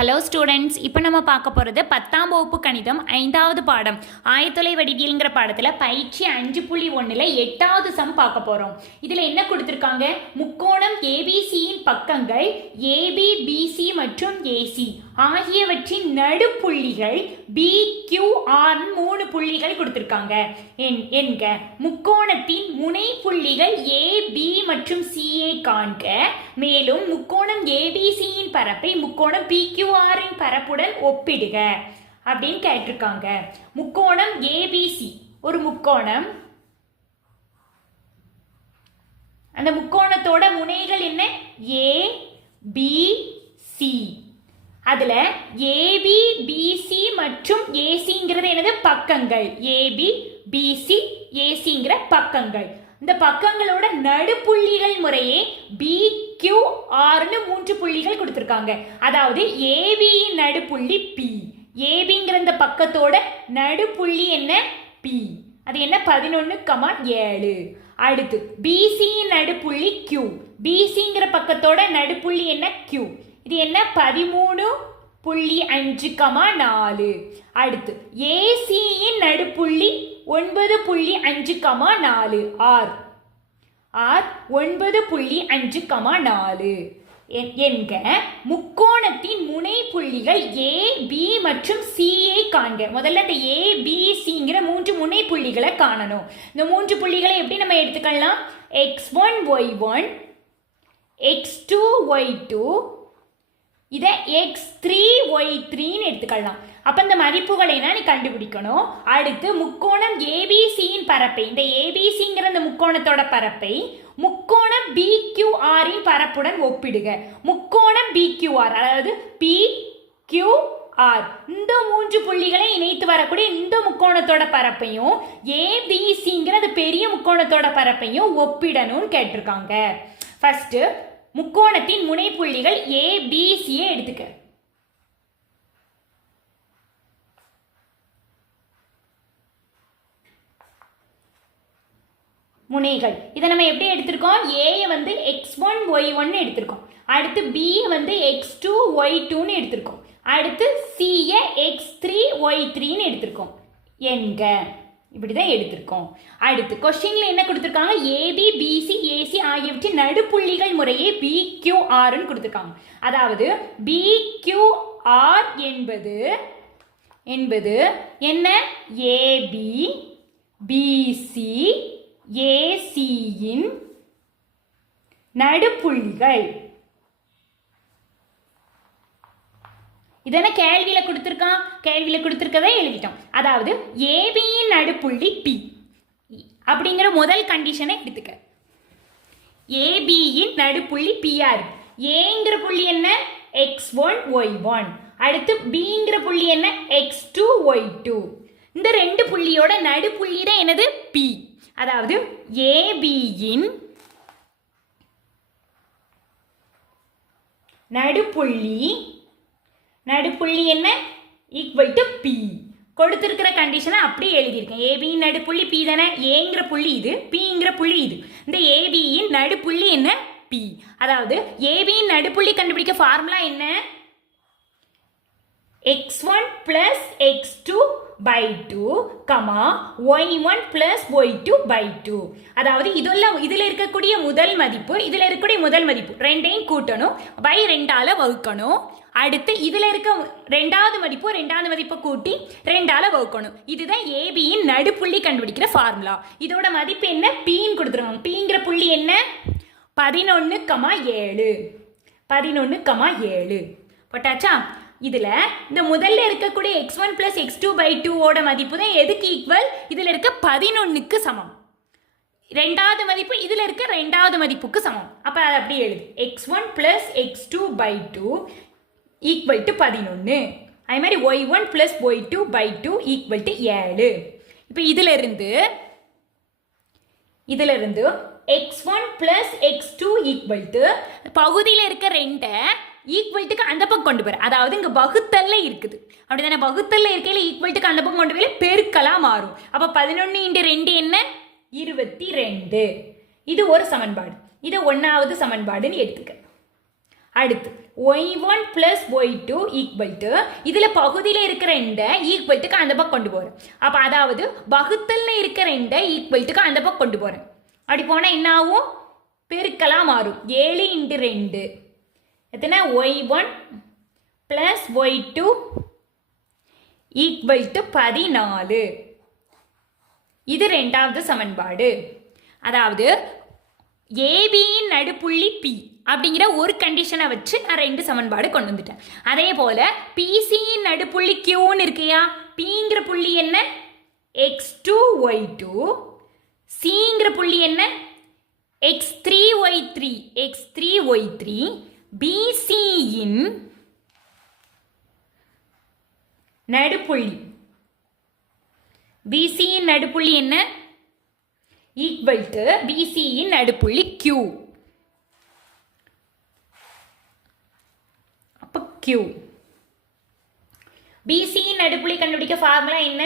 Hello students, இப்போ நம்ம பார்க்க போகிறது 10ஆம் வகுப்பு கணிதம் 5வது பாடம் ஆயத்தொலை வடிவியல்ங்கிற பாடத்தில் பயிற்சி 5.1ல் 8வது சம் பார்க்க போகிறோம். இதில் என்ன கொடுத்துருக்காங்க? முக்கோணம் ஏபிசியின் பக்கங்கள் ஏபி, பிசி மற்றும் ஏசி ஆகியவற்றின் நடுப்புள்ளிகள் BQR 3 புள்ளிகள் கொடுத்துருக்காங்க. என்க முக்கோணத்தின் முனை புள்ளிகள் AB மற்றும் CA காண்க. மேலும் முக்கோணம் ABCயின் பரப்பை முக்கோணம் PQRன் பரப்புடன் ஒப்பிடுக அப்படின்னு கேட்டிருக்காங்க. முக்கோணம் ABC ஒரு முக்கோணம். அந்த முக்கோணத்தோட முனைகள் என்ன? ABC. அதுல AB, BC மற்றும் ACங்கிறது என்னது? பக்கங்கள். AB, BC, ACங்கிற பக்கங்கள். இந்த பக்கங்களோட நடுப்புள்ளிகள் முறையே BQRன்னு 3 புள்ளிகள் கொடுத்துருக்காங்க. அதாவது ABயின் நடுப்புள்ளி P. ABங்கிற இந்த பக்கத்தோட நடுப்புள்ளி என்ன? P. அது என்ன? 11,7. அடுத்து BCயின் நடுப்புள்ளி Q. BCங்கிற பக்கத்தோட நடுப்புள்ளி என்ன? Q. இது என்ன? 13.5,4. அடுத்து ACயின் நடுப்புள்ளி 9.5,4. R 9.5,4. என்க முக்கோணத்தின் முனை புள்ளிகள் A, B மற்றும் CA காண்க. முதல்ல இந்த ABCங்கிற 3 முனை புள்ளிகளை காணணும். இந்த 3 புள்ளிகளை எப்படி நம்ம எடுத்துக்கலாம்? X1 Y1, X2 Y2, இதை X3 Y3ன்னு எடுத்துக்கலாம். அப்போ இந்த மதிப்புகளை நீ கண்டுபிடிக்கணும். அடுத்து முக்கோணம் ABCயின் பரப்பை, இந்த ABCங்கிற இந்த முக்கோணத்தோட பரப்பை முக்கோணம் BQRயின் பரப்புடன் ஒப்பிடுக. முக்கோணம் BQR அதாவது PQR இந்த 3 புள்ளிகளை இணைத்து வரக்கூடிய இந்த முக்கோணத்தோட பரப்பையும் ABCங்கிற அந்த பெரிய முக்கோணத்தோட பரப்பையும் ஒப்பிடணும்னு கேட்டிருக்காங்க. ஃபர்ஸ்ட் முக்கோணத்தின் முனைப்புள்ளிகள் ABCயை எடுத்துக்க. முனைகள் இதை நம்ம எப்படி எடுத்திருக்கோம்? A வந்து X1 Y1 எடுத்திருக்கோம். அடுத்து B வந்து X2 Y2ன்னு எடுத்திருக்கோம். அடுத்து C X3 Y3ன்னு எடுத்திருக்கோம். என்க இப்படிதான் எடுத்திருக்கோம். அடுத்து கொஸ்டின்ல என்ன கொடுத்திருக்காங்க? AB, BC, AC ஆகியவற்றின் நடுப்புள்ளிகள் முறையே BQRன்னு கொடுத்திருக்காங்க. அதாவது BQR என்பது என்ன? AB, BC, ACயின் நடுப்புள்ளிகள். இதென்ன கேள்வியில கொடுத்திருக்கான்? கேள்வியில கொடுத்திருக்கதை எழுதிட்டோம். அதாவது ஏபியின் நடுப்புள்ளி P அப்படிங்கிற முதல் கண்டிஷனை எடுத்துக்க. ஏபியின் நடுப்புள்ளி PR. ஏங்கிற புள்ளி என்ன? X1 Y1. அடுத்து Bங்கிற புள்ளி என்ன? X2 Y2. இந்த 2 புள்ளியோட நடுப்புள்ளி தான் என்னது? P. அதாவது ஏபியின் நடுப்புள்ளி என்ன? Equal to P. கொடுத்திருக்கிற கண்டிஷனை அப்படியே எழுதியிருக்கேன். ஏபியின் நடுப்புள்ளி P தானே? ஏங்கிற புள்ளி இது, Pங்கிற புள்ளி இது. இந்த ஏபியின் நடுப்புள்ளி என்ன? P. அதாவது ஏபியின் நடுப்புள்ளி கண்டுபிடிக்க ஃபார்முலா என்ன? X1 plus X2 by 2, Y1 plus Y2 by 2. அதாவது இதில் இருக்கக்கூடிய முதல் மதிப்பு, இதில் இருக்கக்கூடிய முதல் மதிப்பு ரெண்டையும் கூட்டணும், பை 2ஆல வகுக்கணும். அடுத்து இதில் இருக்க ரெண்டாவது மதிப்பை கூட்டி 2ஆல வகுக்கணும். இதுதான் ஏபியின் நடுப்புள்ளி கண்டுபிடிக்கிற ஃபார்முலா. இதோட மதிப்பு என்ன? Pன்னு கொடுத்துருவாங்க. Pங்கிற புள்ளி என்ன? 11,7 போட்டாச்சா? இதுல இந்த முதல்ல இருக்கக்கூடிய X1 plus X2 by 2 ஓட மதிப்பு தான் எதுக்கு ஈக்குவல்? இதுல இருக்க 11க்கு சமம். ரெண்டாவது மதிப்பு இதுல இருக்க ரெண்டாவது மதிப்புக்கு சமம். அப்ப அதை அப்படி எழுது. X1 plus X2 by 2 equal to 11. அதே மாதிரி Y1 plus Y2 by 2 equal to 7. இப்போ இதுல இருந்து X1 plus X2 equal to பகுதியில் இருக்க 2 ஈக்குவல்ட்டுக்கு அந்த பக்கம் கொண்டு போகிற, அதாவது இங்கே வகுத்தல்ல இருக்குது அப்படிதானே? வகுத்தல்ல இருக்கையில் ஈக்குவல்ட்டுக்கு அந்த பக்கம் கொண்டு போய் பெருக்கலாக மாறும். அப்போ 11 × 2 என்ன? 22. இது ஒரு சமன்பாடு. இது 1வது சமன்பாடுன்னு எடுத்துக்க. அடுத்து y1 plus y2 equal to இதில் பகுதியில் இருக்கிற ரெண்டை ஈக்குவல்ட்டுக்கு அந்த பக்கம் கொண்டு போகிறேன். அப்போ அதாவது வகுத்தல்ல இருக்கிற ரெண்டை ஈக்குவல்ட்டுக்கு அந்த பக்கம் கொண்டு போகிறேன். அப்படி போனால் என்ன ஆகும்? பெருக்கலாக மாறும். 7 × 2 எத்தனை? y1 plus y2 equal to 14. இது ரெண்டாவது சமன்பாடு. அதாவது ஏபியின் நடுப்புள்ளி பி அப்படிங்கிற ஒரு கண்டிஷனை வச்சு நான் ரெண்டு சமன்பாடு கொண்டு வந்துட்டேன். அதே போல் பிசியின் நடுப்புள்ளி கியூன்னு இருக்கையா, பிங்கிற புள்ளி என்ன? x2 y2, சிங்கிற புள்ளி என்ன? x3 y3, x3 y3. பிசியின் நடுப்புள்ளி, பிசியின் நடுப்புள்ளி என்ன? ஈக்குவல் டு பிசியின் நடுப்புள்ளி Q. அப்போ Q. பிசியின் நடுப்புள்ளி கண்டுபிடிக்க ஃபார்முலா என்ன?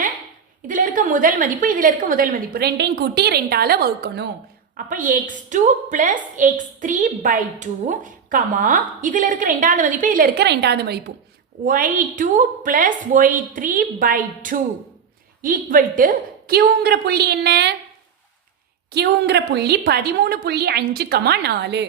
இதில் இருக்க முதல் மதிப்பு இதில் இருக்க முதல் மதிப்பு ரெண்டையும் கூட்டி 2ஆல் வகுக்கணும். அப்போ x2 plus x3/2 கமா இதில் இருக்க ரெண்டாவது மதிப்பு இதில் இருக்க ரெண்டாவது மதிப்பு y2 plus y3/2 equal to Qங்கிற புள்ளி என்ன? Qங்கிற புள்ளி 13.5,4.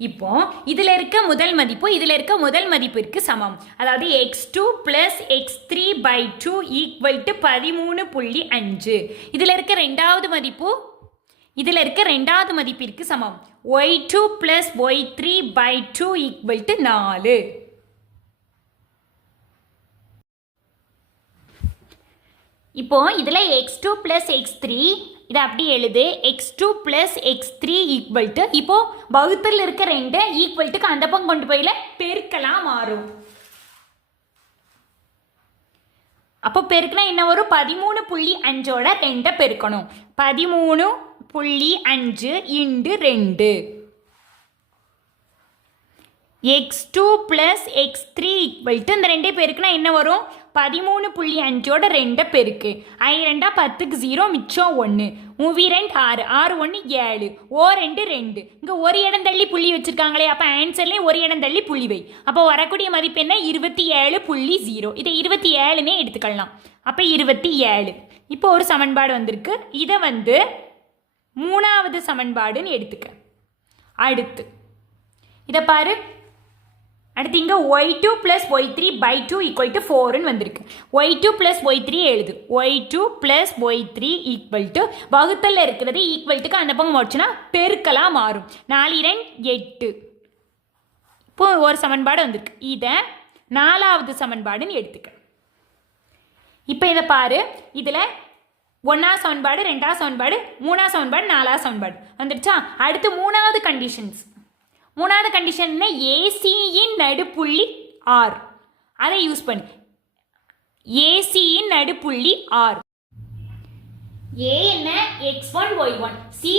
இப்போ இதில் இருக்க முதல் மதிப்பு இதில் இருக்க முதல் மதிப்பிற்கு சமம். அதாவது x2 plus x3/2 equal to 13.5. இதில் இருக்க ரெண்டாவது மதிப்பு இதில் இருக்க ரெண்டாவது மதிப்பிற்கு சமம். y2 plus y3/2 equal to 4. இப்போ இதில் x2 plus x3 இதை அப்படி எழுது. x2 plus x3 equal to இப்போ வகுத்தில் இருக்க ரெண்டு ஈக்குவல்ட்டுக்கு அந்த பக்கம் கொண்டு போயில பெருக்கலாம் மாறும். அப்போ பெருக்கினா என்ன வரும்? 13.5ஓட 2 பெருக்கணும். 13.5 × 2. x2 plus x3 equal to இந்த ரெண்டே பெருக்குனா என்ன வரும்? 13.5ஓட 2 பெருக்கு. 2 10க்கு 0 மிச்சம் 1. 3 2 6 6 1 7 ஓ 2 2. இங்கே ஒரு இடம் தள்ளி புள்ளி வச்சுருக்காங்களே, அப்போ ஆன்சர்லேயே ஒரு இடம் தள்ளி புள்ளி வை. அப்போ வரக்கூடிய மதிப்பு என்ன? 27.0. இதை 27னே எடுத்துக்கலாம். அப்போ 27. இப்போ ஒரு சமன்பாடு வந்திருக்கு. இதை மூணாவது சமன்பாடுன்னு எடுத்துக்க. அடுத்து இதை பாரு. அடுத்து இங்கே y2 plus y3/2 equal to 4ன்னு வந்திருக்கு. y2 plus y3 எழுது. y2 plus y3 equal to வகுத்தல்ல இருக்கிறது ஈக்குவல்ட்டுக்கு அந்த பக்கம் வச்சுன்னா பெருக்கலாம் மாறும். 4 2 8. இப்போ ஒரு சமன்பாடு வந்திருக்கு. இதை நாலாவது சமன்பாடுன்னு எடுத்துக்க. இப்போ இதை பாரு. இதில் 1ஆவது சமன்பாடு, 2ஆவது சமன்பாடு, 3ஆவது சமன்பாடு, 4ஆவது சமன்பாடு வந்துடுச்சா? அடுத்து மூணாவது கண்டிஷன்ஸ். மூணாவது கண்டிஷன் என்ன? ஏசியின் நடுப்புள்ளி R. அதை யூஸ் பண்ணு. ஏசியின் நடுப்புள்ளி R. ஏ என்ன? x1 y1, C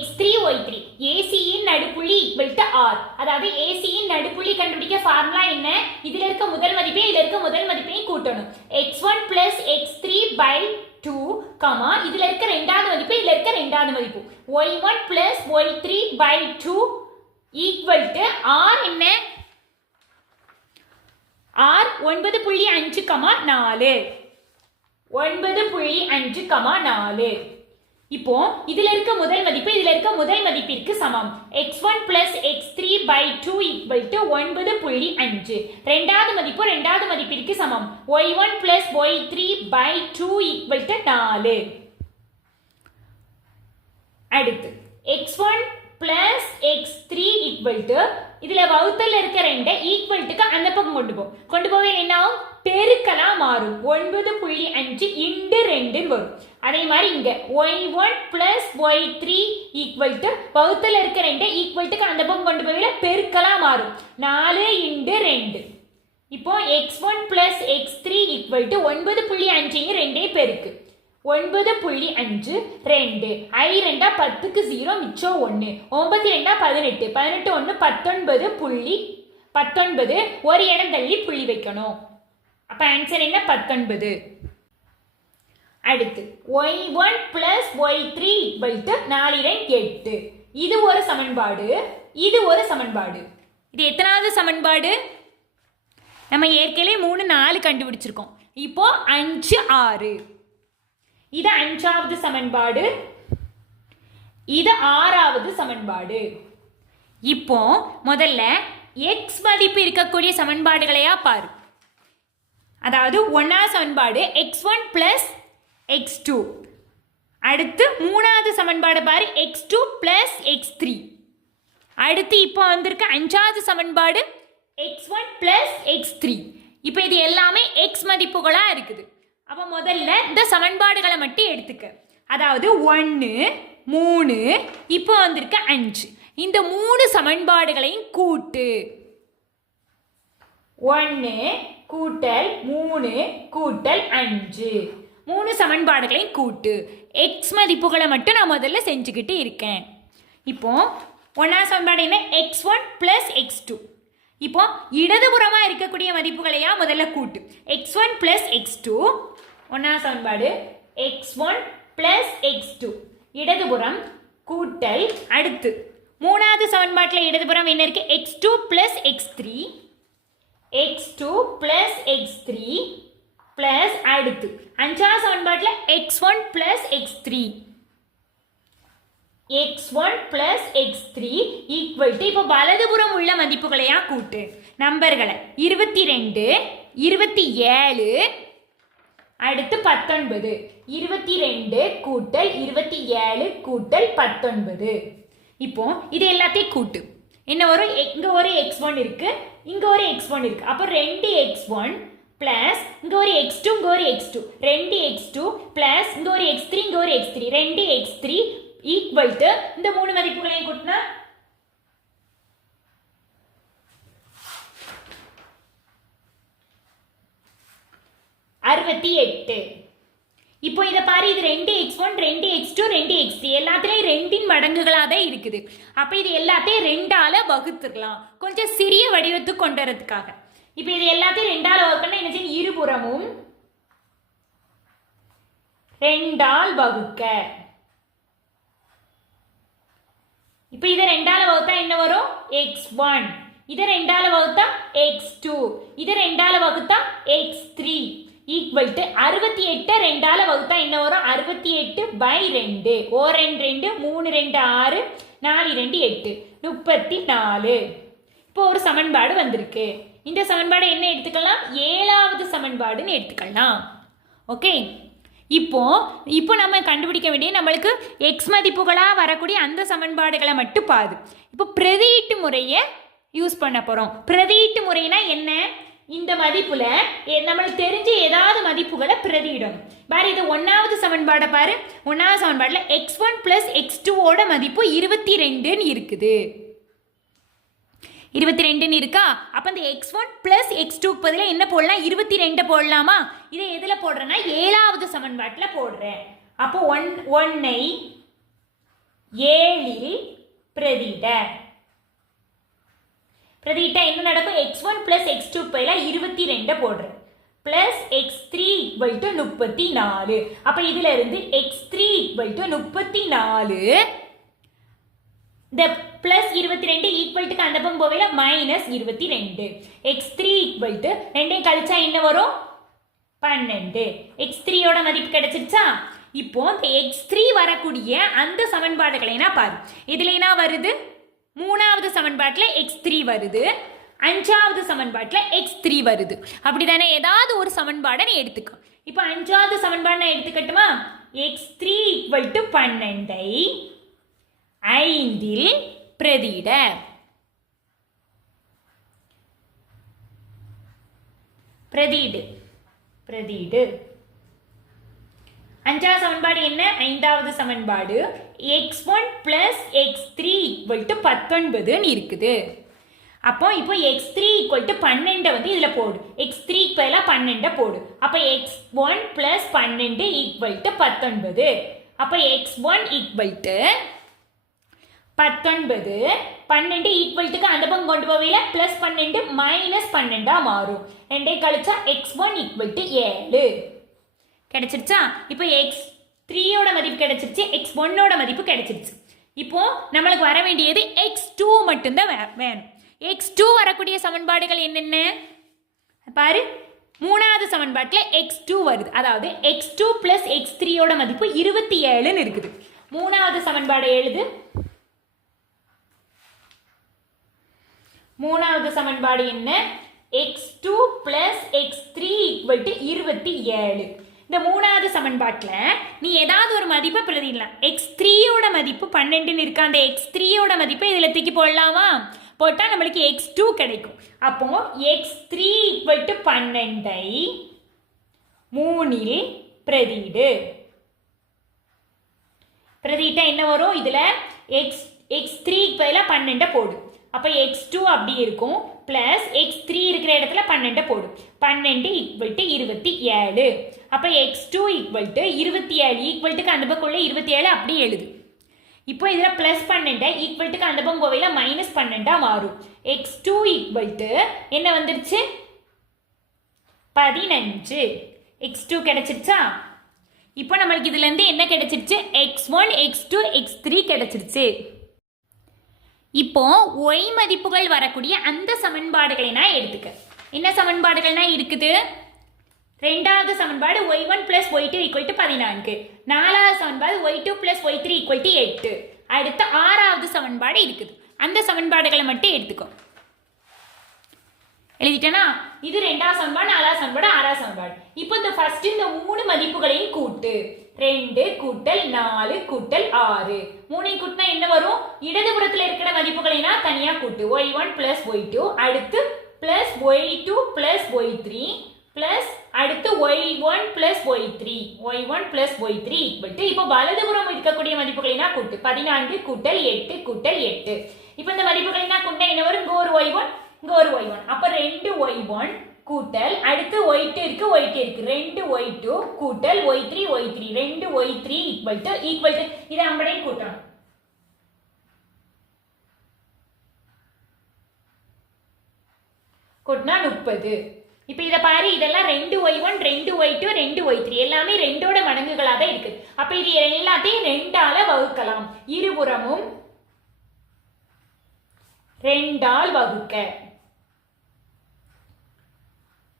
x3 y3. ஏசியின் நடுப்புள்ளி ஈக்குவல் டு R. அதாவது ஏசியின் நடுப்புள்ளி கண்டுபிடிக்க ஃபார்முலா என்ன? இதில் இருக்க முதல் மதிப்பையும் இதில் இருக்க முதல் மதிப்பையும் கூட்டணும். x1 plus x3/2 கமா இதில் இருக்க ரெண்டாவது மதிப்பு இதில் இருக்க ரெண்டாவது மதிப்பு y1 plus y3/2 equal to R என்ன? R 9.5,4. 9.5,4. இப்போ இதில் இருக்க முதல் மதிப்பு இதில் இருக்க முதல் மதிப்பிற்கு சமம். x1 plus x3/2 equal to 9.5. ரெண்டாவது மதிப்பு ரெண்டாவது மதிப்பிற்கு சமம். y1 plus y3/2 equal to 4. அடுத்து x1 plus x3 equal to இதில் வகுத்தல் இருக்க ரெண்டை ஈக்குவல்ட்டுக்கு அந்த பக்கம் கொண்டு போவே என்ன ஆகும்? பெருக்கலாம் மாறும். 9.5 × 2 வரும். அதே மாதிரி இங்கே y1 plus y3 equal to வகுத்தல் இருக்க ரெண்டை ஈக்குவல்ட்டுக்கு அந்த பக்கம் கொண்டு போவே பெருக்கலாம் மாறும். 4 × 2. இப்போ x1 plus x3 equal to 9.5 × 2 பெருக்கு. 9.5 2. 2 10க்கு 0 மிச்சம் 1. 9 2 18. 18 1 19.19. ஒரு இடம் தள்ளி புள்ளி வைக்கணும். அப்போ ஆன்சர் என்ன? 19. அடுத்து y1 plus y3 = 4 2 8. இது ஒரு சமன்பாடு, இது ஒரு சமன்பாடு. இது எத்தனாவது சமன்பாடு? நம்ம ஏற்கனவே 3 4 கண்டுபிடிச்சிருக்கோம். இப்போ 5 6. இது 5வது சமன்பாடு, இது 6வது சமன்பாடு. இப்போ முதல்ல x மதிப்பு இருக்கக்கூடிய சமன்பாடுகளையா பாரு. அதாவது 1வது சமன்பாடு x1 plus x2. அடுத்து 3வது சமன்பாடு பாரு x2 plus x3. அடுத்து இப்போ வந்திருக்க 5வது சமன்பாடு x1 plus x3. இப்போ இது எல்லாமே x மதிப்புகளா இருக்குது. அப்போ முதல்ல இந்த சமன்பாடுகளை மட்டும் எடுத்துக்க. அதாவது 1 3 இப்போ வந்திருக்க 5. இந்த 3 சமன்பாடுகளையும் கூட்டு. 1 கூட்டல் 3 கூட்டல் 5. 3 சமன்பாடுகளையும் கூட்டு. x மதிப்புகளை மட்டும் நான் முதல்ல செஞ்சுக்கிட்டு இருக்கேன். இப்போ 1வது சமன்பாடு என்ன? x1 plus x2. இப்போ இடதுபுறமா இருக்கக்கூடிய மதிப்புகளையா முதல்ல கூட்டு. x1 plus x2. 1வது சமன்பாடு x1 plus x2 இடதுபுறம் கூட்டல். அடுத்து 3வது சமன்பாட்டில் இடதுபுறம் என்ன இருக்கு? x2 plus x3. x2 plus x3 plus அடுத்து 5வது சமன்பாட்டில் x1 plus x3. x1 plus x3 equal to இப்போ வலதுபுறம் உள்ள மதிப்புகளையா கூட்டு. நம்பர்களை 22 27 அடுத்து 19. 22 கூட்டல் 27 கூட்டல் 19. இப்போ இது எல்லாத்தையும் கூட்டு. என்ன வரும்? இங்க ஒரு x1 இருக்கு, இங்க ஒரு x1 இருக்கு. அப்போ 2x1 பிளஸ் இங்க ஒரு x2 இங்க ஒரு x2. 2x2 பிளஸ் இங்க ஒரு x3 இங்க ஒரு x3. 2x3 ஈக்குவல் டு இந்த 3 மதிப்புகளையும் கூட்டினா 68. இப்போ இதை பாரு, இது 2x1 2x2 2x3 எல்லாத்துலேயும் 2 மடங்குகளாக தான் இருக்குது. அப்போ இது எல்லாத்தையும் 2ஆல வகுத்துக்கலாம், கொஞ்சம் சிறிய வடிவத்துக்கு கொண்டு வரதுக்காக. இப்போ இது எல்லாத்தையும் 2ஆல வகுக்கணும். என்ன செய்யணும்? இருபுறமும் 2ஆல் வகுக்க. இப்போ இதை 2ஆல வகுத்தா என்ன வரும்? x1. இதை 2ஆல வகுத்தா x2. இதை 2ஆல வகுத்தா x3 ஈக்குவல் டு 68 2ஆல வகுத்தா என்ன வரும்? 68/2. ஓ 2 2 3 2 6 4 2 8 34. இப்போ ஒரு சமன்பாடு வந்திருக்கு. இந்த சமன்பாடு என்ன எடுத்துக்கலாம்? 7வது சமன்பாடுன்னு எடுத்துக்கலாம். ஓகே, இப்போ நம்ம கண்டுபிடிக்க வேண்டிய நம்மளுக்கு x மதிப்புகளாக வரக்கூடிய அந்த சமன்பாடுகளை மட்டும் பாது. இப்போ பிரதியீட்டு முறையை யூஸ் பண்ண போகிறோம். பிரதியீட்டு முறைனா என்ன? இந்த மதிப்புல நம்மளுக்கு தெரிஞ்ச ஏதாவது மதிப்புகளை பிரதியிடணும். பாரு, இது 1வது சமன்பாடை பாரு. 1வது சமன்பாடுல x1 plus x2 ஓட மதிப்பு 22ன்னு இருக்குது. 22ன்னு இருக்கா? அப்போ இந்த x1 plus x2 பதிலாக என்ன போடலாம்? 22 போடலாமா? இதை எதில் போடுறேன்னா 7வது சமன்பாட்டில் போடுறேன். அப்போ 1ஐ 7இல் பிரதியிட. பிரதியிட்டா என்ன நடக்கும்? x1 plus x2 பதிலாக 22 போடுறேன். Plus x3 = 34. அப்போ இதில் இருந்து x3 = 34. இந்த பிளஸ் 22 ஈக்குவல்ட்டுக்கு அந்த பக்கம் போவையில் மைனஸ் 22. x3 = 2 கழிச்சா என்ன வரும்? 12. x3யோட மதிப்பு கிடைச்சிருச்சா? இப்போ இந்த x3 வரக்கூடிய அந்த சமன்பாடுகளை நான் பாரு. இதுல என்ன வருது? 3வது சமன்பாட்டில் x3 வருது, 5வது சமன்பாட்டில் x3 வருது. அப்படிதானே? ஏதாவது ஒரு சமன்பாடை நீ எடுத்துக்கோ. இப்போ 5வது சமன்பாடு நான் எடுத்துக்கட்டுமா? x3 = 12ஐ 5இல் பிரதியிட. பிரதியிடு. 5வது சமன்பாடு என்ன? 5வது சமன்பாடு x1 plus x3 = 19ன்னு இருக்குது. அப்போ இப்போ x3 = 12 வந்து இதில் போடு. x3 பதிலாக 12 போடு. அப்போ x1 plus 12 = 19. அப்போ x1 = 19. 12 ஈக்குவல்ட்டுக்கு அந்த பக்கம் கொண்டு போவையில் ப்ளஸ் 12 மைனஸ் 12 மாறும். 2 கழிச்சா x1 = 7. கிடைச்சிருச்சா? இப்போ x3யோட மதிப்பு கிடைச்சிருச்சு, x1ஓட மதிப்பு கிடைச்சிருச்சு. இப்போ நம்மளுக்கு வர வேண்டியது x2 மட்டும்தான் வேணும். x2 வரக்கூடிய சமன்பாடுகள் என்னென்ன பாரு. மூணாவது சமன்பாட்டில் x2 வருது, அதாவது x2 பிளஸ் x3யோட மதிப்பு 27ன்னு இருக்குது. மூணாவது சமன்பாடு எழுது. மூணாவது சமன்பாடு என்ன? x2 plus x3 equal to 27. இந்த மூணாவது சமன்பாட்டில் நீ ஏதாவது ஒரு மதிப்பை பிரதிடலாம். x3யோட மதிப்பு 12ன்னு இருக்கு. அந்த x3யோட மதிப்பை இதில் தூக்கி போடலாமா? போட்டால் நம்மளுக்கு x2 கிடைக்கும். அப்போ x3 ஈக்குவல் டு 12ஐ 3ல் பிரதியிடு. பிரதியிட்டா என்ன வரும்? இதில் x3 பதிலாக 12 போடு. அப்போ x2 அப்படி இருக்கும், பிளஸ் x3 இருக்கிற இடத்துல 12 போடும். 12 ஈக்குவல் டு 27. அப்போ x2 ஈக்குவல் டு 27, ஈக்குவல்ட்டுக்கு அந்த பக்கம் உள்ள 27 அப்படி எழுது. இப்போ இதில் ப்ளஸ் 12 ஈக்குவல்ட்டுக்கு அந்த பக்கம் கோவையில் மைனஸ் 12 மாறும். x2 ஈக்குவல் டு என்ன வந்துருச்சு? 15. x2 கிடைச்சிருச்சா? இப்போ நம்மளுக்கு இதுலேருந்து என்ன கிடைச்சிருச்சு? x1, x2, x3 கிடைச்சிருச்சு. இப்போ y மதிப்புகள் வரக்கூடிய அந்த சமன்பாடுகளை நான் எடுத்துக்க. என்ன சமன்பாடுகள்னா இருக்குது? ரெண்டாவது சமன்பாடு y1 plus y2 equal to 14. நாலாவது சமன்பாடு y2 plus y3 equal to 8. அடுத்து ஆறாவது சமன்பாடு இருக்குது. அந்த சமன்பாடுகளை மட்டும் எடுத்துக்கோ. எழுதிட்டேனா? இது ரெண்டாவது சமன்பாடு, நாலாவது சமன்பாடு, ஆறாவது சமன்பாடு. இப்போ இந்த ஃபர்ஸ்ட் இந்த மூணு மதிப்புகளையும் கூட்டு. 2 கூட்டல் 4 கூட்டல் 6. 3 கூட்டினா என்ன வரும்? இடதுபுறத்தில் இருக்கிற மதிப்புகளைனா தனியா கூட்டு. y1 plus y2, அடுத்து plus y2 plus y3 plus அடுத்து y1 plus y3, y1 plus y3 equal to இப்போ வலதுபுறம் இருக்கக்கூடிய மதிப்புகளைனா கூட்டு. 14 கூட்டல் 8 கூட்டல் 8. இப்போ இந்த மதிப்புகளைனா கூட்டினா என்ன வரும்? இங்க ஒரு y1, இங்க ஒரு y1. அப்ப 2y1 கூட்டல் அடுத்து y2 இருக்கு, y2 இருக்கு, 2y2 கூட்டல் y3, y3, 2y3 equal to இதை நம்மளையும் கூட்டணும். கூட்டினா 30. இப்போ இதை பாரு, இதெல்லாம் 2y1, 2y2, 2y3 எல்லாமே 2ஓட மடங்குகளாக தான் இருக்குது. அப்ப இது எல்லாத்தையும் 2ஆல வகுக்கலாம். இருபுறமும் 2ஆல்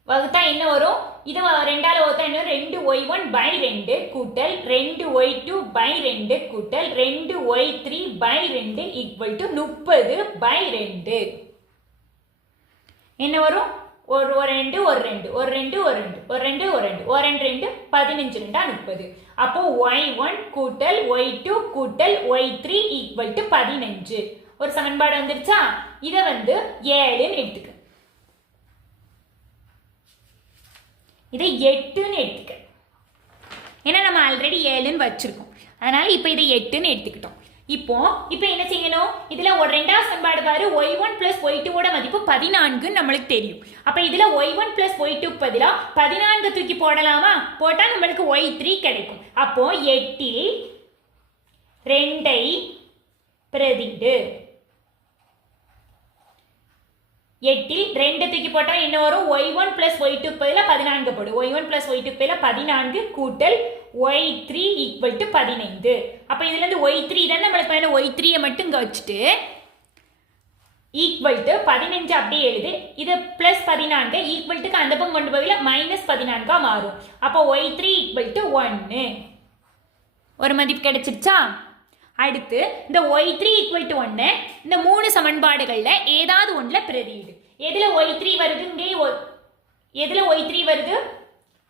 வகுத்தா என்ன வரும்? இது 2ஆல வகுத்தா என்ன? 2y1 by 2 கூட்டல் 2y2 by 2 கூட்டல் 2y3 by 2 equal to 30 by 2. என்ன வரும்? ஒரு 2 ஒரு 2 ஒரு 2 ஒரு 2 ஒரு 2 ஒரு 2 ஒரு 2 2 15 2 30. அப்போ y1 கூட்டல் y2 கூட்டல் y3 ஈக்குவல் டு 15. ஒரு சமன்பாடு வந்துருச்சா? இதை 7ன்னு எடுத்துக்க. இதை 8ன்னு எடுத்துக்க. ஏன்னா நம்ம ஆல்ரெடி 7ன்னு வச்சிருக்கோம், அதனால இப்போ இதை 8ன்னு எடுத்துக்கிட்டோம். இப்போ என்ன செய்யணும்? இதுல ஒரு ரெண்டாவது சமன்பாடு பாரு. y1 plus y2ஓட மதிப்பு 14 நம்மளுக்கு தெரியும். அப்ப இதுல y1 plus y2 பதிலா 14 தூக்கி போடலாமா? போட்டா நம்மளுக்கு y3 கிடைக்கும். அப்போ 8ல் 2ஐ பிரதியிடு. 8ல் 2 தூக்கி போட்டா என்ன வரும்? y1 plus y2 பதிலா 14 போடு. y1 plus y2 பதிலா 14 கூட்டல் y3 ஈக்குவல் டு 15. அப்ப இதுல இருந்து y3 தானே நம்மளுக்கு வேணும். y3 மட்டும் இங்க வச்சுட்டு ஈக்குவல் டு 15 அப்படியே எழுது. இது பிளஸ் 14 ஈக்குவல் டுக்கு அந்த பக்கம் கொண்டு போகல மைனஸ் 14 மாறும். அப்போ y3 ஈக்குவல் டு 1. ஒரு மதிப்பு கிடைச்சிருச்சா? அடுத்து இந்த y3 ஈக்குவல் டு 1 இந்த மூணு சமன்பாடுகள்ல ஏதாவது ஒன்றுல பிரதியிடு. எதுல y3 வருது? இங்கே எதுல y3 வருது?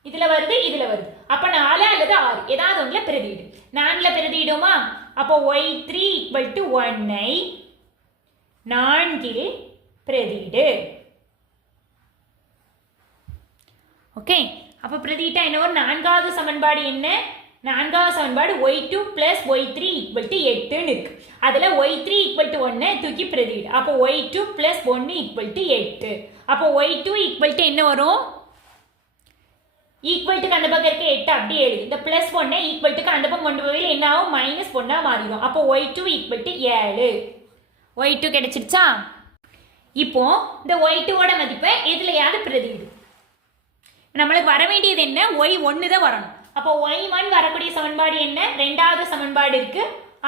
இதுல வருது, இதுல வருது. அப்ப 4 அல்லது 6 ஏதாவது ஒன்றுல பிரதியிடு. 4ல பிரதியிடுமா? அப்போ y3 ஈக்குவல் டு 1ஐ 4ல் பிரதியிடு. ஓகே, அப்ப பிரதியிட்டா என்ன வரும்? நான்காவது சமன்பாடு என்ன? நான்காவது சமன்பாடு y2 plus y3 equal to 8ன்னு இருக்கு. அதுல y3 ஈக்குவல் டு 1 தூக்கி பிரதியிடு. அப்போ y2 plus 1 ஈக்குவல் டு 8. அப்போ y2 ஈக்குவல் டு என்ன வரும்? ஈக்குவல் டுக்கு அந்த பக்கம் இருக்க 8 அப்படியே எழுது. இந்த பிளஸ் 1 ஈக்குவல் டுக்கு அந்த பக்கம் கொண்டு போய் என்ன ஆகும்? மைனஸ் 1 மாறிடும். அப்போ y2 ஈக்குவல் டு 7. y2 கிடைச்சிருச்சா? இப்போ இந்த y2ஓட மதிப்பை எதுலையாவது பிரதியிடு. நம்மளுக்கு வர வேண்டியது என்ன? y1 தான் வரணும். அப்போ y1 வரக்கூடிய சமன்பாடு என்ன? ரெண்டாவது சமன்பாடு இருக்கு,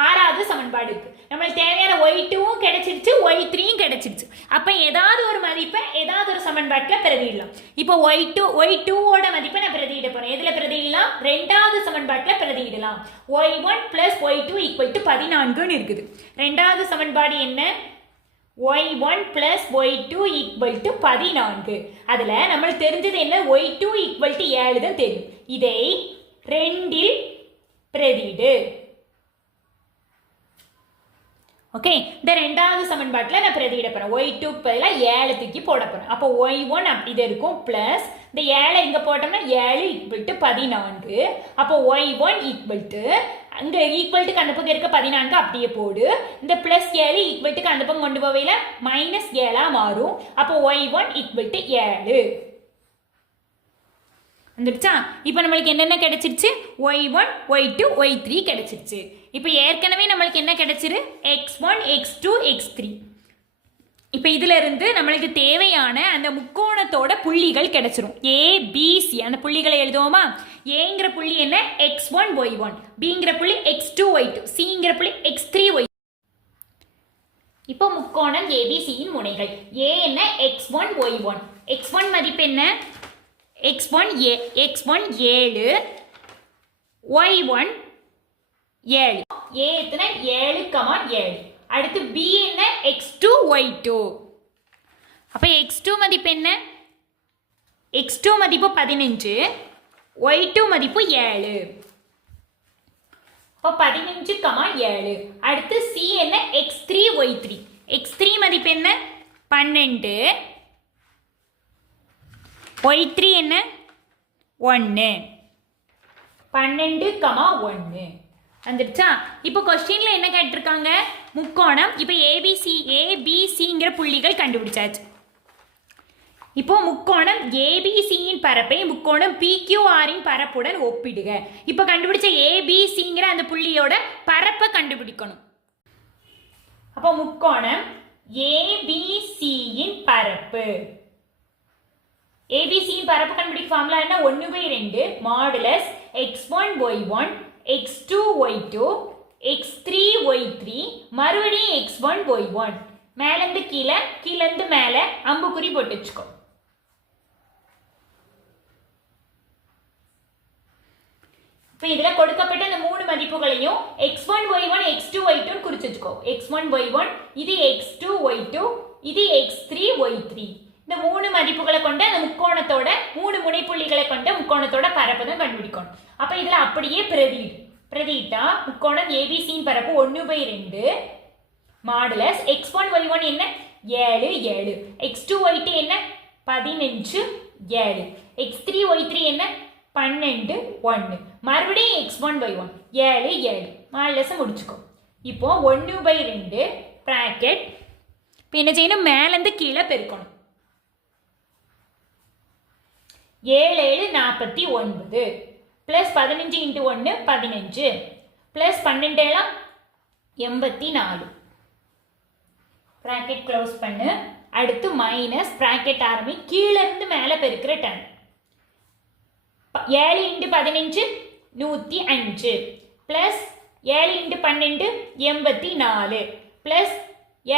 ஆறாவது சமன்பாடு இருக்கு. நம்மளுக்கு தேவையான y2வும் கிடைச்சிருச்சு, y3யும் கிடைச்சிருச்சு. அப்ப ஏதாவது ஒரு மதிப்பை ஏதாவது ஒரு சமன்பாட்டில் பிரதியிடலாம். இப்போ y2ஓட மதிப்பை நான் பிரதியிட போறேன். எதுல பிரதியிடலாம்? ரெண்டாவது சமன்பாட்டில் பிரதியிடலாம். y1 plus y2 equal to 14ன்னு இருக்குது. ரெண்டாவது சமன்பாடு என்ன? y1 plus y2 equal to 14. அதுல நம்மளுக்கு தெரிஞ்சது என்ன? y2 equal to 7 தான் தெரியும். இதை 2இல் பிரதியிடு. ஓகே, இந்த ரெண்டாவது சமன்பாட்டில் நான் பிரதியிட போறேன். y2 பதிலாக 7 தூக்கி போட போறேன். அப்போ y1 அப்படி இது இருக்கும், பிளஸ் இந்த 7 இங்க போட்டோம்னா 7 ஈக்குவல் டு 14. அப்போ y1 ஈக்குவல் டு அங்க ஈக்குவல் டு அந்த பக்கம் இருக்க 14 அப்படியே போடு. இந்த பிளஸ் 7 ஈக்குவல் டு அந்த பக்கம் கொண்டு போவையில மைனஸ் 7 மாறும். அப்போ y1 ஈக்குவல் டு 7 வந்துடுச்சா? இப்போ நம்மளுக்கு என்னென்ன கிடைச்சிருச்சு? y1 y2 y3 கிடைச்சிருச்சு. இப்போ ஏற்கனவே நம்மளுக்கு என்ன கிடைச்சிரு? x1 x2 x3. இப்போ இதுல இருந்து நம்மளுக்கு தேவையான அந்த முக்கோணத்தோட புள்ளிகள் கிடைச்சிரும். a b c அந்த புள்ளிகளை எழுதுவோமா? ஏங்கிற புள்ளி என்ன? x1 y1, bங்கிற புள்ளி x2 y2, cங்கிற புள்ளி x3 y. இப்போ முக்கோணம் abcயின் முனைகள். a என்ன? x1 y1. x1 மதிப்பு என்ன? x1 7, y1 7. a எத்தனை? 7, 7. அடுத்து b என்ன? x2 y2. அப்ப x2 மதிப்பு என்ன? x2 மதிப்பு 15, y2 மதிப்பு 7. அப்ப 15, 7. அடுத்து c என்ன? x3 y3. x3 மதிப்பு என்ன? 12, y3 என்ன? 1. 12, 1 வந்துடுச்சா? இப்போ கொஸ்டின்ல என்ன கேட்டிருக்காங்க? முக்கோணம். இப்போ ஏபிசிங்கிற புள்ளிகள் கண்டுபிடிச்சாச்சு. இப்போ முக்கோணம் ஏபிசியின் பரப்பை முக்கோணம் பிக்யூஆரின் பரப்புடன் ஒப்பிடுக. இப்போ கண்டுபிடிச்ச ஏபிசிங்கிற அந்த புள்ளியோட பரப்பை கண்டுபிடிக்கணும். அப்போ முக்கோணம் ஏபிசியின் பரப்பு, ஏபிசியின் பரப்பு கண்டுபிடிக்க ஃபார்முலா என்ன? 1/2 modulus x1 y1 x2 y2 x3 y3 மறுபடியும் x1 y1. மேலேருந்து கீழே, கீழேருந்து மேலே அம்புக்குறி போட்டு வச்சுக்கோ. இப்போ இதில் கொடுக்கப்பட்ட இந்த 3 மதிப்புகளையும் x1 y1 x2 y2 குறிச்சு வச்சுக்கோ. x1 y1, இது x2 y2, இது x3 y3. இந்த 3 மதிப்புகளை கொண்ட அந்த முக்கோணத்தோட 3 முனைப்புள்ளிகளை கொண்ட முக்கோணத்தோட பரப்பு தான் கண்டுபிடிக்கணும். அப்ப இதுல அப்படியே பிரதியிட்டா முக்கோணம் ஏபிசியின் பரப்பு 1/2 மாடுலஸ் x1 y1 என்ன? 7, 7. x2 y2 என்ன? 15, 7. x3 y3 என்ன? 12, 1. மறுபடியும் x1 y1 7, 7. மாடுலஸ் முடிச்சுக்கோ. இப்போ 1/2 பிராக்கெட். இப்போ என்ன செய்யணும்? மேலேருந்து கீழே பெருக்கணும். 7, 7 49 பிளஸ் 15 × 1 15 பிளஸ் 12 84. பிராக்கெட் க்ளோஸ் பண்ணு. அடுத்து மைனஸ் பிராக்கெட் ஆரம்பி. கீழே இருந்து மேலே பெருக்கிற டன். 7 × 15 105 பிளஸ் 7 × 12 84 பிளஸ்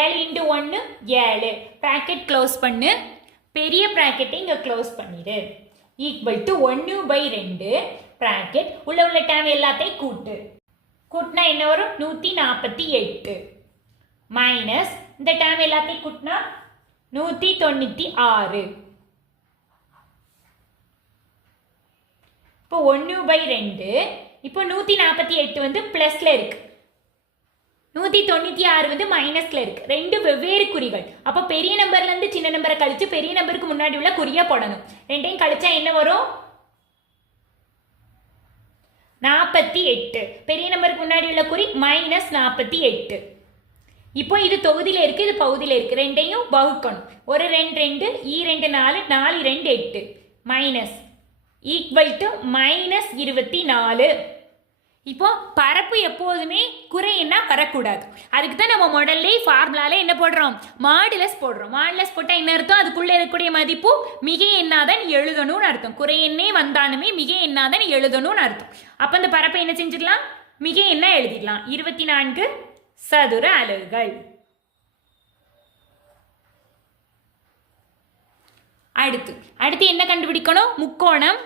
7 × 1 7. பிராக்கெட் க்ளோஸ் பண்ணு. பெரிய பிராக்கெட்டை இங்கே க்ளோஸ் பண்ணிடு. Equal to 1/2 bracket. உள்ள டேம் எல்லாத்தையும் கூட்டினா என்ன வரும்? 148 மைனஸ் இந்த டேம் எல்லாத்தையும் கூட்டினா 196. இப்போ 1/2. இப்போ 148 வந்து பிளஸ்ல இருக்கு, 196 வந்து மைனஸ்ல இருக்கு. ரெண்டு வெவ்வேறு குறிகள். அப்போ பெரிய நம்பர்ல இருந்து சின்ன நம்பரை கழிச்சு பெரிய நம்பருக்கு முன்னாடி உள்ள குறியா போடணும். ரெண்டையும் கழிச்சா என்ன வரும்? 48. பெரிய நம்பருக்கு முன்னாடி உள்ள குறி மைனஸ் 48. இப்போ இது தொகுதியில் இருக்கு, இது பகுதியில் இருக்கு. ரெண்டையும் வகுக்கணும். ஒரு 2 2 2 4 4 2 8 மைனஸ் ஈக்குவல் டு மைனஸ் 24. இப்போ பரப்பு எப்போதுமே குறைன்னா வரக்கூடாது. அதுக்கு தான் நம்ம முதல்ல ஃபார்முலால என்ன போடுறோம், மாடுலஸ் போடுறோம். மாடுலஸ் போட்டால் என்ன அர்த்தம், அதுக்குள்ளே இருக்கக்கூடிய மதிப்பு மிக எண்ணாதான் எழுதணும்னு அர்த்தம். குறை எண்ணே வந்தாலுமே மிக எண்ணாதான் எழுதணும்னு அர்த்தம். அப்போ அந்த பரப்பை என்ன செஞ்சிடலாம், மிக எண்ணா எழுதிடலாம். 24 சதுர அலகுகள். அடுத்து என்ன கண்டுபிடிக்கணும், முக்கோணம்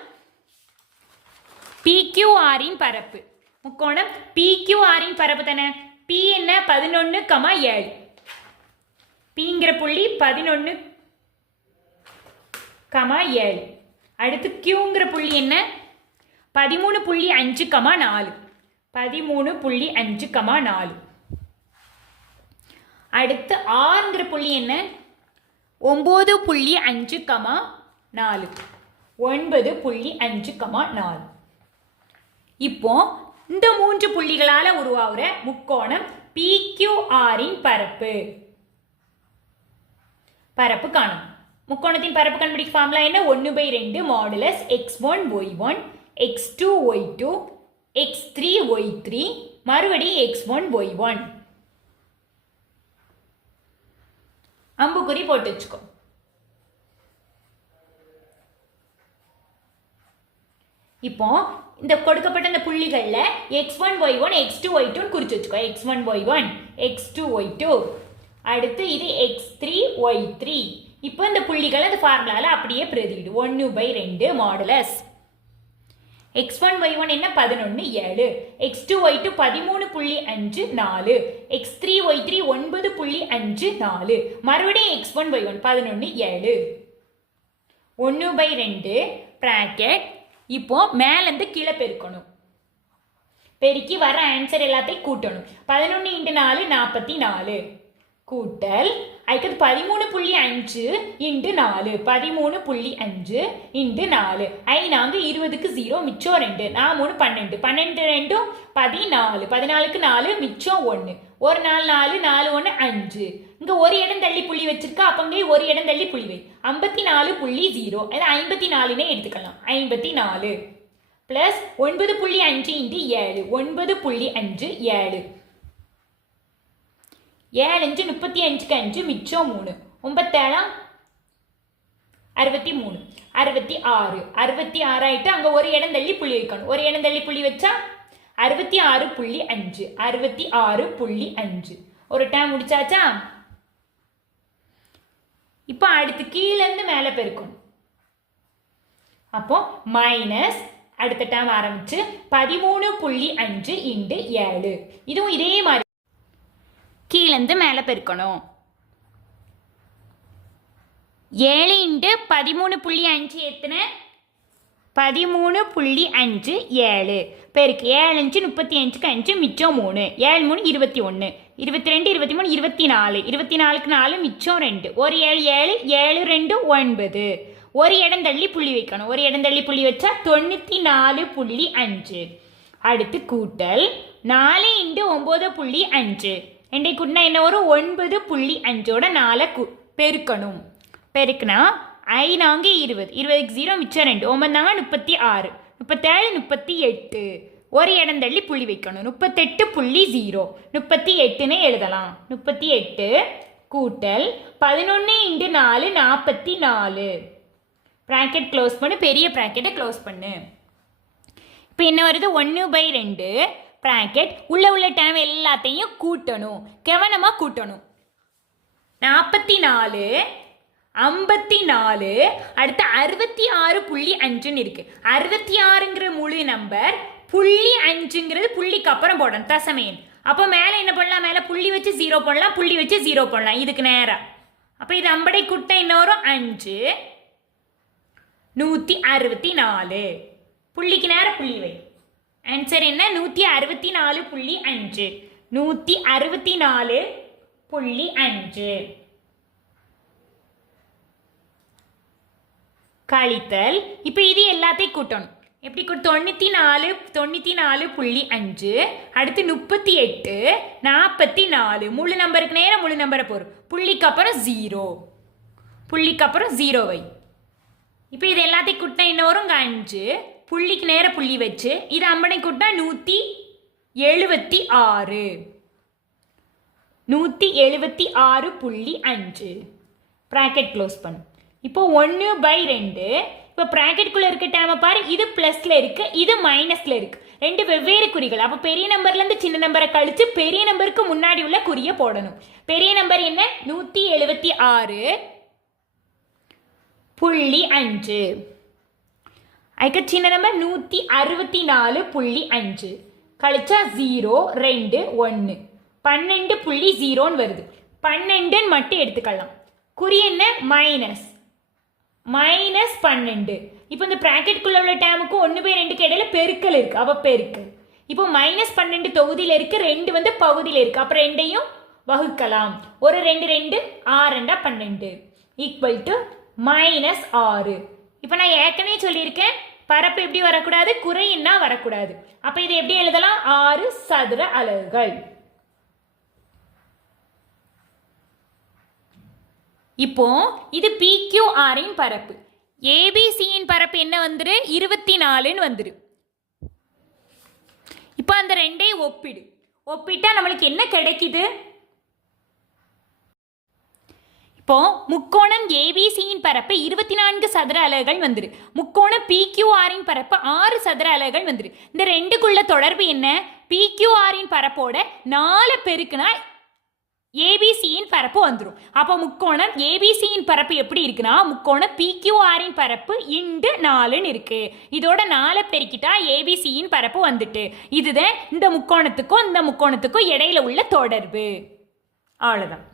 PQRின் பரப்பு. முக்கோணம் PQRின் பரப்பு தானே. P என்ன 11,7. Pங்கிற புள்ளி 11,7. அடுத்து Qங்கிற புள்ளி என்ன 13.5,4. 13.5,4. அடுத்து Rங்கிற புள்ளி என்ன 9.5,4. 9.5,4. இப்போ இந்த 3 புள்ளிகளால் உருவாகிற முக்கோணம் PQRின் பரப்பு காணும். முக்கோணத்தின் பரப்பு கண்டுபிடிக்க ஃபார்முலா என்ன, 1/2 modulus x1 y1 x2 y2 x3 y3 மறுபடி x1 y1. அம்புக்குறி போட்டு வச்சுக்கோ. இப்போ இந்த கொடுக்கப்பட்ட இந்த புள்ளிகள்ல x1 y1 x2 y2 குறிச்சு வச்சுக்கோ. x1 y1 x2 y2. அடுத்து இது x3 y3. இப்போ இந்த புள்ளிகளை அந்த ஃபார்முலால அப்படியே பிரதியிடு. 1/2 மாடுலஸ் x1 y1 என்ன 11,7. x2 y2 13.5,4. x3 y3 9.5,4. மறுபடியும் x1 y1 11,7. 1/2 பிராக்கெட். இப்போ மேலேருந்து கீழே பெருக்கணும். பெருக்கி வர ஆன்சர் எல்லாத்தையும் கூட்டணும். 11 × 4 44. கூட்டல் அதுக்கு 13.5 × 4. 13.5 × 4. 4 20க்கு 0 மிச்சம் 2. 4 3 12. 12 2 14. 14க்கு 4 மிச்சம் 1. ஒரு 4 4 4 1 5. இங்க ஒரு இடம் தள்ளி புள்ளி வச்சிருக்கா, அப்ப இங்கே ஒரு இடம் தள்ளி புள்ளி வை. 54.0 அது 54னே எடுத்துக்கலாம். 54 பிளஸ் 9.5 × 7. 9.5 7. 7 5 35க்கு 5 மிச்சம் 3. 9 7 63. 66. 66 ஆயிட்டு அங்க ஒரு இடம் தள்ளி புள்ளி வைக்கணும். ஒரு இடம் தள்ளி புள்ளி வச்சா 66.5. 66.5. ஒரு டைம் முடிச்சாச்சா. இப்போ அடுத்து கீழேருந்து மேலே பெருக்கணும். அப்போ மைனஸ் அடுத்த டைம் ஆரம்பிச்சு 13.5 × 7. இதுவும் இதே மாதிரி கீழேருந்து மேலே பெருக்கணும். 7 × 13.5 எத்தனை 13.5 7 பெருக்கு. 7 5 35க்கு 5 மிச்சம் 3. 7 3 21. 22 23 24. 24க்கு 4 மிச்சம் 2. ஒரு 7 7 7 2 9. ஒரு இடம் தள்ளி புள்ளி வைக்கணும். ஒரு இடம் தள்ளி புள்ளி வச்சா 94.5. அடுத்து கூட்டல் 4 × 9.5. ரெண்டை கூட்டினா என்ன வரும் 9.5ஓட 4 பெருக்கணும். பெருக்குனா 5 4 20. 20க்கு 0 மிச்சம் 2. 9 36. 37 38. ஒரு இடம் தள்ளி புள்ளி வைக்கணும். 38.0. 38ன்னு எழுதலாம். 38 கூட்டல் 11 × 4 44. ப்ராக்கெட் க்ளோஸ் பண்ணு. பெரிய ப்ராக்கெட்டை க்ளோஸ் பண்ணு. இப்போ என்ன வருது 1/2 ப்ராக்கெட். உள்ள டைம் எல்லாத்தையும் கூட்டணும். கவனமாக கூட்டணும். 44 54 அடுத்து 66.5 இருக்கு. 66ங்கிற முழு நம்பர், 0.5ங்கிறது புள்ளிக்கு அப்புறம் போடணும் தசமேன். அப்போ மேலே என்ன பண்ணலாம், மேலே புள்ளி வச்சு 0 போடலாம், புள்ளி வச்சு 0 போடலாம். இதுக்கு நேரம். அப்போ இது அம்படை கூட்டம் என்ன வரும் 5 164. புள்ளிக்கு நேரம் புள்ளி வை. ஆன்சர் என்ன 164.5. 164.5 கழித்தல். இப்போ இது எல்லாத்தையும் கூட்டணும். எப்படி 94.5 அடுத்து 38 44. முழு நம்பருக்கு நேரம் முழு நம்பரை போடும். புள்ளிக்கு அப்புறம் 0. புள்ளிக்கு அப்புறம் 0 வை. இப்போ இது எல்லாத்தையும் கூட்டினா என்ன வரும் 5. புள்ளிக்கு நேரம் புள்ளி வச்சு இது அம்பனை கூட்டினா 76 176.5 ப்ராக்கெட் க்ளோஸ் பண்ணு. இப்போ 1/2. இப்போ ப்ராக்கெட்குள்ளே இருக்க டேமை பாரு, இது ப்ளஸில் இருக்குது, இது மைனஸில் இருக்குது. ரெண்டு வெவ்வேறு குறிகள். அப்போ பெரிய நம்பர்லேருந்து சின்ன நம்பரை கழித்து பெரிய நம்பருக்கு முன்னாடி உள்ள குறியை போடணும். பெரிய நம்பர் என்ன? 176.5. அதுக்கு சின்ன நம்பர் 164.5. கழிச்சா 0 2 1 12.0 வருது. 12 மட்டும் எடுத்துக்கலாம். குறி என்ன? மைனஸ் 12. இப்போ இந்த ப்ராக்கெட்குள்ள உள்ள டேமுக்கு 1/2 இடையில பெருக்கல் இருக்கு. அப்போ பெருக்கல். இப்போ -12 தொகுதியில் இருக்கு, 2 வந்து பகுதியில் இருக்கு. அப்போ ரெண்டையும் வகுக்கலாம். ஒரு 2 2 6 12 ஈக்குவல் டு -6. இப்போ நான் ஏற்கனவே சொல்லியிருக்கேன், பரப்பு எப்படி வரக்கூடாது? குறையின்னா வரக்கூடாது. அப்போ இதை எப்படி எழுதலாம்? 6 சதுர அலகுகள். இப்போ இது PQRின் பரப்பு. ABCயின் பரப்பு என்ன வந்துரு? 24ன்னு வந்துரு. இப்போ அந்த ரெண்டையும் ஒப்பிட்டா நம்மளுக்கு என்ன கிடைக்குது? இப்போ முக்கோணம் ஏபிசியின் பரப்பு 24 சதுர அலகுகள் வந்துரு. முக்கோணம் PQRின் பரப்பு 6 சதுர அலகுகள் வந்துரு. இந்த ரெண்டுக்குள்ள தொடர்பு என்ன? PQRின் பரப்போட 4 பெருக்குனா ஏபிசியின் பரப்பு வந்துடும். அப்போ முக்கோணம் ஏபிசியின் பரப்பு எப்படி இருக்குன்னா, முக்கோணம் PQRின் பரப்பு × 4ன்னு இருக்கு. இதோட 4 பெருக்கிட்டா ஏபிசியின் பரப்பு வந்துட்டு. இதுதான் இந்த முக்கோணத்துக்கும் இடையில உள்ள தொடர்பு. அவ்வளோதான்.